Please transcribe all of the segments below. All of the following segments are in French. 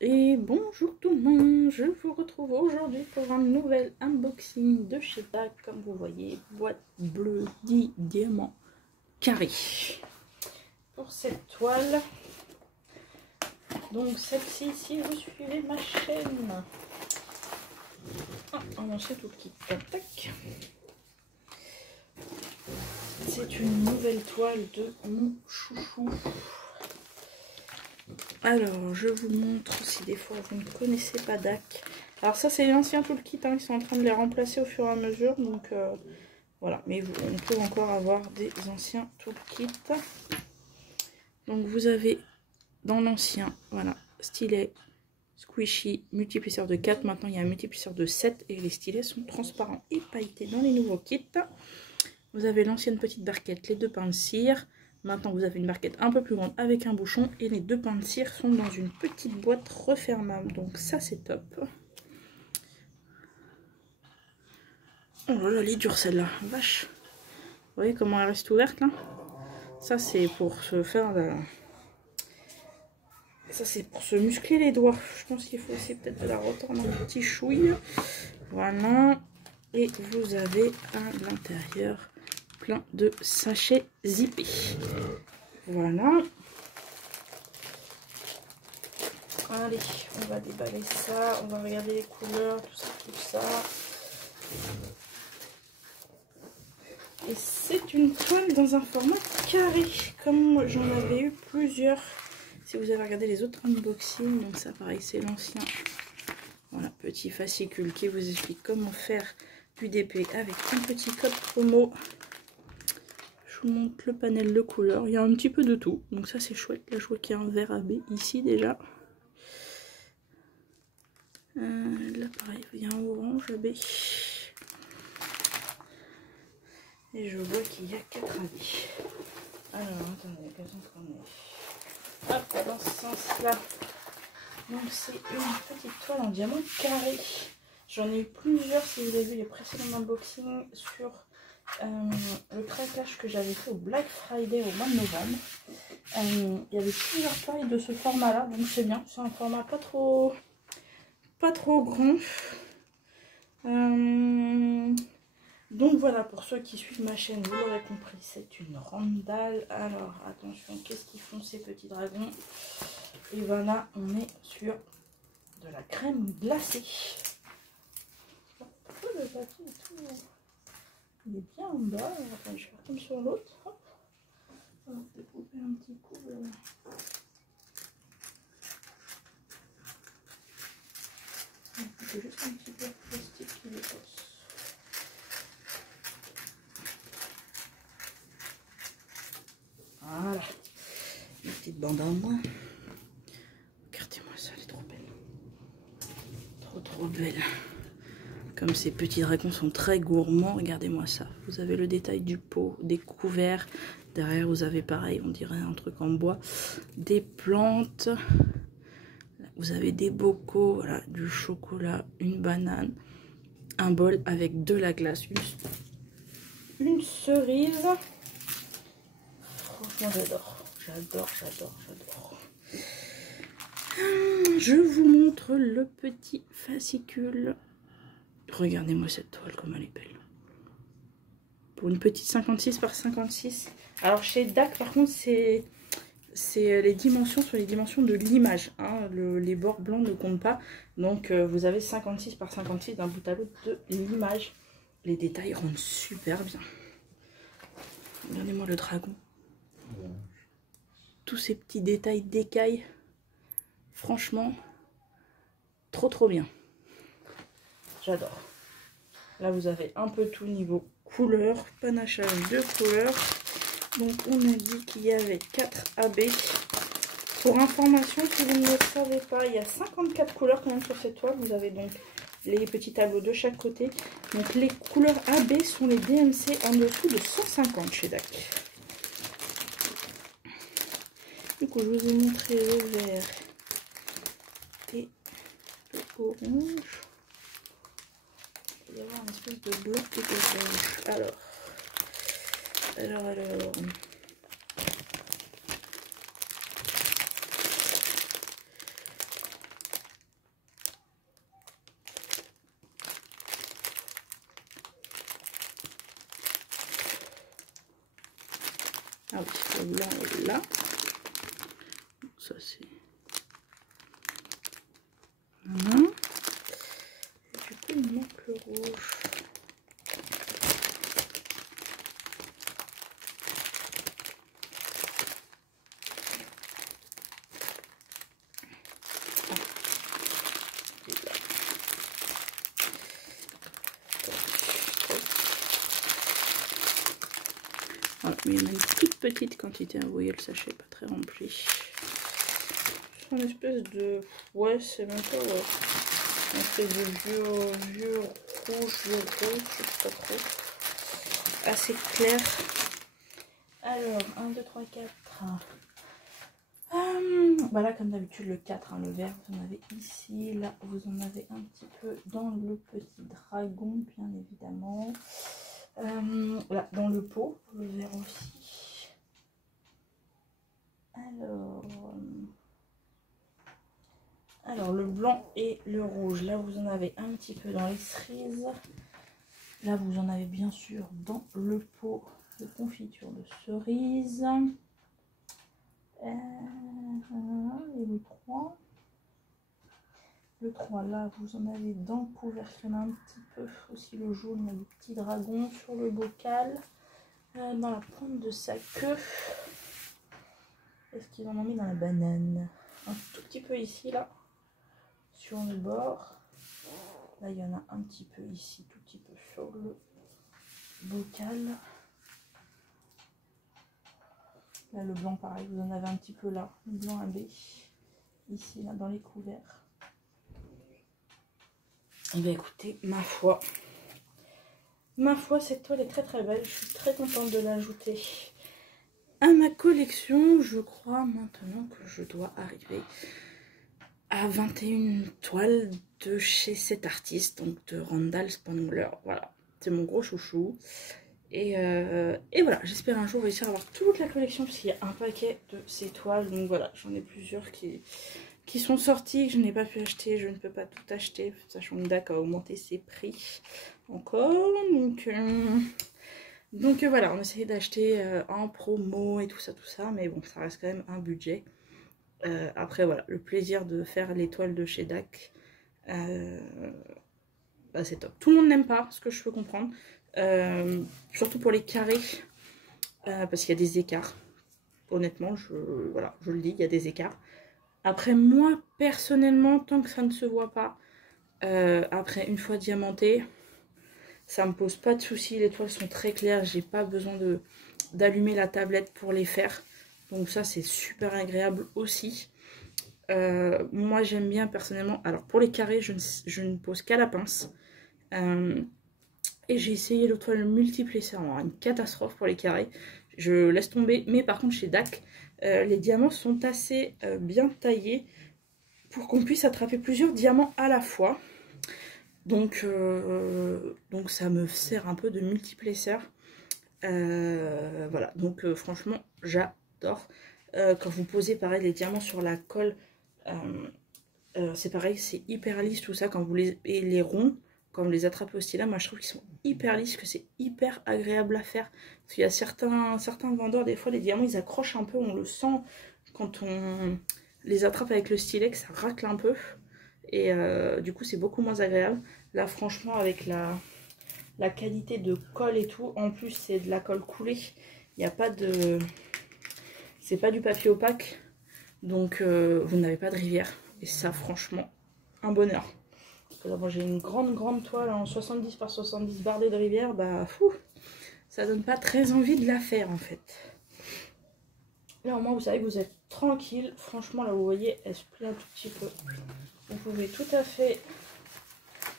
Et bonjour tout le monde, je vous retrouve aujourd'hui pour un nouvel unboxing de chez DAC. Comme vous voyez, boîte bleue 10 diamants carrés pour cette toile. Donc celle-ci, si vous suivez ma chaîne, on lance tout le kit. Tac. C'est une nouvelle toile de mon chouchou. Alors, je vous montre si des fois vous ne connaissez pas DAC. Alors ça, c'est l'ancien toolkit, hein. Ils sont en train de les remplacer au fur et à mesure. Donc voilà, mais on peut encore avoir des anciens toolkits. Donc vous avez dans l'ancien, voilà, stylet, squishy, multiplisseur de 4. Maintenant, il y a un multiplisseur de 7 et les stylets sont transparents et pailletés dans les nouveaux kits. Vous avez l'ancienne petite barquette, les deux pains de cire. Maintenant, vous avez une barquette un peu plus grande avec un bouchon. Et les deux pains de cire sont dans une petite boîte refermable. Donc ça, c'est top. Oh là là, elle est dure celle-là. Vache. Vous voyez comment elle reste ouverte là? Ça, c'est pour se faire... Ça, c'est pour se muscler les doigts. Je pense qu'il faut essayer peut-être de la retendre un petit chouille. Voilà. Et vous avez à l'intérieur plein de sachets zippés. Voilà. Allez, on va déballer ça, on va regarder les couleurs, tout ça. Et c'est une toile dans un format carré, comme j'en avais eu plusieurs. Si vous avez regardé les autres unboxings, donc ça pareil, c'est l'ancien. Voilà, petit fascicule qui vous explique comment faire du DP avec un petit code promo. Je vous montre le panel de couleurs, il y a un petit peu de tout, donc ça c'est chouette. Là je vois qu'il y a un vert AB ici déjà. Là pareil, il y a un orange AB. Et je vois qu'il y a 4 avis. Alors attendez, quel sens qu'on est? Hop, dans ce sens-là. Donc c'est une petite toile en diamant carré. J'en ai eu plusieurs si vous avez vu les précédents unboxings sur le craquage que j'avais fait au Black Friday au mois de novembre. Il y avait plusieurs toiles de ce format-là, donc c'est bien. C'est un format pas trop grand. Donc voilà, pour ceux qui suivent ma chaîne, vous l'aurez compris, c'est une randale. Alors attention, qu'est-ce qu'ils font ces petits dragons? Et voilà, on est sur de la crème glacée. Pourquoi le papier est tout... Il est bien en bas. Enfin, je vais faire comme sur l'autre. On va découper un petit coup. C'est juste un petit peu de plastique qui dépasse. Voilà, une petite bande en moins. Regardez-moi ça, elle est trop belle. Trop belle. Comme ces petits dragons sont très gourmands, regardez-moi ça. Vous avez le détail du pot, des couverts. Derrière, vous avez pareil, on dirait un truc en bois. Des plantes. Vous avez des bocaux, voilà, du chocolat, une banane. Un bol avec de la glace, une cerise. Franchement, j'adore. Je vous montre le petit fascicule. Regardez-moi cette toile, comme elle est belle. Pour une petite 56 par 56. Alors chez DAC, par contre, c'est les dimensions sur les dimensions de l'image. Hein. Les bords blancs ne comptent pas. Donc vous avez 56 par 56 d'un bout à l'autre de l'image. Les détails rendent super bien. Regardez-moi le dragon. Tous ces petits détails d'écailles. Franchement, trop bien. J'adore. Là, vous avez un peu tout niveau couleur, panachage de couleurs. Donc, on a dit qu'il y avait 4 AB. Pour information, si vous ne le savez pas, il y a 54 couleurs quand même sur cette toile. Vous avez donc les petits tableaux de chaque côté. Donc, les couleurs AB sont les DMC en dessous de 150 chez DAC. Du coup, je vous ai montré le vert et le orange. Il va y avoir une espèce de blanc et de rouge. Alors. blanc est là. Ça c'est... Voilà. Et du coup il manque le rouge. Voilà, mais il y en a une toute petite quantité, vous voyez le sachet pas très rempli. C'est une espèce de... ouais, c'est même pas... ouais. Une espèce de vieux rouge, je sais pas trop. Assez clair. Alors, 1, 2, 3, 4. Voilà, comme d'habitude, le 4, hein, le vert, vous en avez ici. Là, vous en avez un petit peu dans le petit dragon, bien évidemment. Là, dans le pot, le vert aussi. Alors, le blanc et le rouge. Là, vous en avez un petit peu dans les cerises. Là, vous en avez bien sûr dans le pot de confiture de cerise. Et le 3. Le 3, là, vous en avez dans le couvercle. Il y en a un petit peu aussi le jaune, le petit dragon sur le bocal. Dans la pointe de sa queue. Est-ce qu'ils en ont mis dans la banane? Un tout petit peu ici, là. Sur le bord. Là, il y en a un petit peu ici, tout petit peu sur le bocal. Là, le blanc, pareil, vous en avez un petit peu là. Le blanc AB. Ici, là, dans les couverts. Et bien, écoutez, ma foi, cette toile est très très belle. Je suis très contente de l'ajouter à ma collection. Je crois maintenant que je dois arriver à 21 toiles de chez cet artiste, donc de Randall Spangler. Voilà, c'est mon gros chouchou. Et voilà, j'espère un jour réussir à avoir toute la collection, parce qu'il y a un paquet de ces toiles. Donc voilà, j'en ai plusieurs qui sont sorties, que je n'ai pas pu acheter. Je ne peux pas tout acheter, sachant que DAC a augmenté ses prix encore. Donc voilà, on essaye d'acheter en promo et tout ça, mais bon, ça reste quand même un budget. Après voilà, le plaisir de faire les toiles de chez DAC, bah, c'est top. Tout le monde n'aime pas, ce que je peux comprendre, surtout pour les carrés, parce qu'il y a des écarts. Honnêtement, voilà, je le dis, il y a des écarts. Après, moi, personnellement, tant que ça ne se voit pas, après, une fois diamanté, ça me pose pas de soucis. Les toiles sont très claires, j'ai pas besoin d'allumer la tablette pour les faire. Donc ça, c'est super agréable aussi. Moi, j'aime bien personnellement. Alors, pour les carrés, je ne pose qu'à la pince. Et j'ai essayé le toile multiple et c'est vraiment une catastrophe pour les carrés. Je laisse tomber. Mais par contre, chez DAC, les diamants sont assez bien taillés pour qu'on puisse attraper plusieurs diamants à la fois. Donc ça me sert un peu de multiplesseur. Voilà, donc franchement, j'adore. Quand vous posez pareil les diamants sur la colle, c'est pareil, c'est hyper lisse tout ça. Quand vous les ronds, quand vous les attrapez au stylet, moi je trouve qu'ils sont hyper lisses, que c'est hyper agréable à faire. Parce qu'il y a certains vendeurs, des fois les diamants ils accrochent un peu, on le sent quand on les attrape avec le stylet, que ça racle un peu. Et du coup c'est beaucoup moins agréable. Là franchement avec la qualité de colle et tout, en plus c'est de la colle coulée, il n'y a pas de... c'est pas du papier opaque, donc vous n'avez pas de rivière. Et ça franchement, un bonheur. Parce que là moi j'ai une grande toile en 70 par 70 bardée de rivière, bah fou, ça donne pas très envie de la faire en fait. Là au moins vous savez que vous êtes tranquille, franchement là vous voyez elle se plie un tout petit peu. Vous pouvez tout à fait,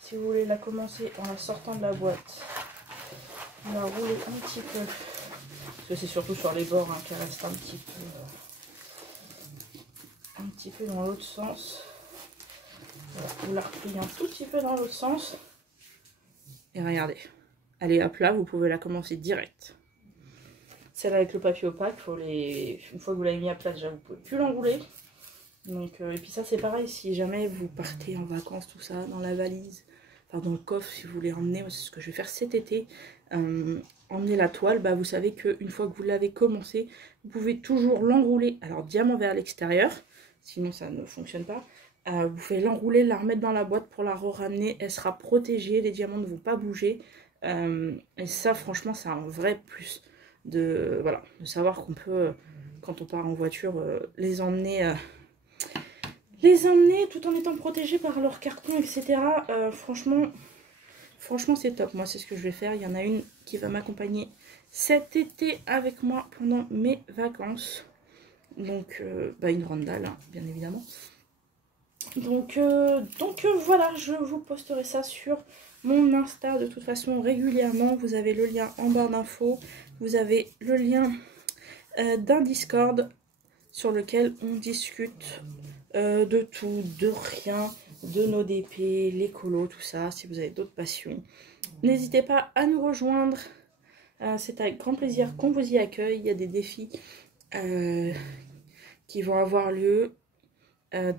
si vous voulez la commencer en la sortant de la boîte, la rouler un petit peu, parce que c'est surtout sur les bords hein, qu'elle reste un petit peu dans l'autre sens. Voilà, vous la repliez un tout petit peu dans l'autre sens, et regardez, allez hop là, vous pouvez la commencer direct. Celle avec le papier opaque, une fois que vous l'avez mis à plat, déjà vous pouvez plus l'enrouler. Donc, et puis ça c'est pareil, si jamais vous partez en vacances, tout ça, dans la valise, enfin dans le coffre si vous voulez emmener, c'est ce que je vais faire cet été, emmener la toile, bah vous savez qu'une fois que vous l'avez commencé, vous pouvez toujours l'enrouler, alors diamant vers l'extérieur, sinon ça ne fonctionne pas. Vous pouvez l'enrouler, la remettre dans la boîte pour la ramener, elle sera protégée, les diamants ne vont pas bouger. Et ça franchement c'est un vrai plus de, voilà, de savoir qu'on peut, quand on part en voiture, les emmener tout en étant protégés par leur carton, etc. Franchement c'est top. Moi c'est ce que je vais faire. Il y en a une qui va m'accompagner cet été avec moi pendant mes vacances. Donc une Randall, hein, bien évidemment. Donc voilà, je vous posterai ça sur mon Insta de toute façon régulièrement. Vous avez le lien en barre d'infos. Vous avez le lien d'un Discord sur lequel on discute de tout, de rien, de nos DP, l'écolo, tout ça. Si vous avez d'autres passions, n'hésitez pas à nous rejoindre. C'est avec grand plaisir qu'on vous y accueille. Il y a des défis qui vont avoir lieu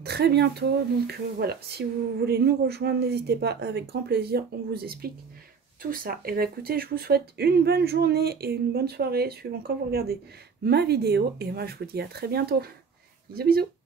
très bientôt. Donc voilà, si vous voulez nous rejoindre, n'hésitez pas, avec grand plaisir, on vous explique tout ça. Et bah écoutez, je vous souhaite une bonne journée et une bonne soirée, suivant quand vous regardez ma vidéo. Et moi je vous dis à très bientôt. Bisous bisous.